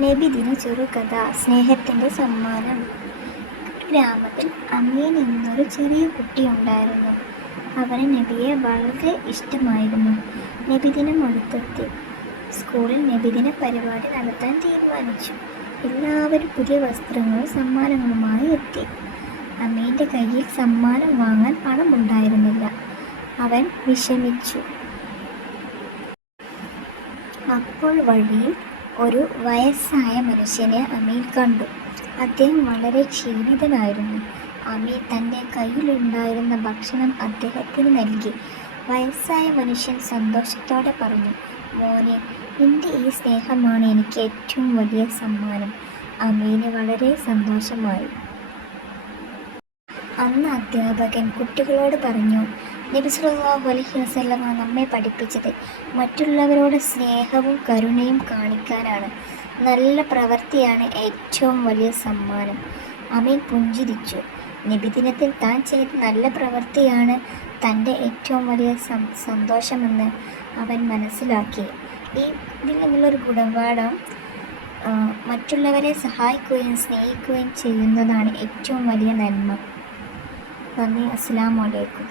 നബിദിന ചെറുകഥ. സ്നേഹത്തിൻ്റെ സമ്മാനം. ഗ്രാമത്തിൽ അമീൻ എന്നൊരു ചെറിയ കുട്ടിയുണ്ടായിരുന്നു. അവന് നബിയെ വളരെ ഇഷ്ടമായിരുന്നു. നബിദിനം അടുത്തെത്തി. സ്കൂളിൽ നബിദിന പരിപാടി നടത്താൻ തീരുമാനിച്ചു. എല്ലാവരും പുതിയ വസ്ത്രങ്ങളും സമ്മാനങ്ങളുമായി എത്തി. അമീൻ്റെ കയ്യിൽ സമ്മാനം വാങ്ങാൻ പണമുണ്ടായിരുന്നില്ല. അവൻ വിഷമിച്ചു. അപ്പോൾ വഴിയിൽ ഒരു വയസ്സായ മനുഷ്യനെ അമീൻ കണ്ടു. അദ്ദേഹം വളരെ ക്ഷീണിതനായിരുന്നു. അമീൻ തൻ്റെ കയ്യിലുണ്ടായിരുന്ന ഭക്ഷണം അദ്ദേഹത്തിന് നൽകി. വയസ്സായ മനുഷ്യൻ സന്തോഷത്തോടെ പറഞ്ഞു, മോനെ, നിന്റെ ഈ സ്നേഹമാണ് എനിക്ക് ഏറ്റവും വലിയ സമ്മാനം. അമീന് വളരെ സന്തോഷമായി. അന്ന് അധ്യാപകൻ കുട്ടികളോട് പറഞ്ഞു, നബി സല്ലല്ലാഹു അലൈഹി വസല്ലമ നമ്മെ പഠിപ്പിച്ചത് മറ്റുള്ളവരോട് സ്നേഹവും കരുണയും കാണിക്കാനാണ്. നല്ല പ്രവൃത്തിയാണ് ഏറ്റവും വലിയ സമ്മാനം. അമീൻ പുഞ്ചിരിച്ചു. നബിദിനത്തിൽ താൻ ചെയ്ത നല്ല പ്രവൃത്തിയാണ് തൻ്റെ ഏറ്റവും വലിയ സന്തോഷമെന്ന് അവൻ മനസ്സിലാക്കി. ഇതിൽ നിന്നുള്ളൊരു ഗുണപാഠം, മറ്റുള്ളവരെ സഹായിക്കുകയും സ്നേഹിക്കുകയും ചെയ്യുന്നതാണ് ഏറ്റവും വലിയ നന്മ. നന്ദി. അസ്സലാമു അലൈക്കും.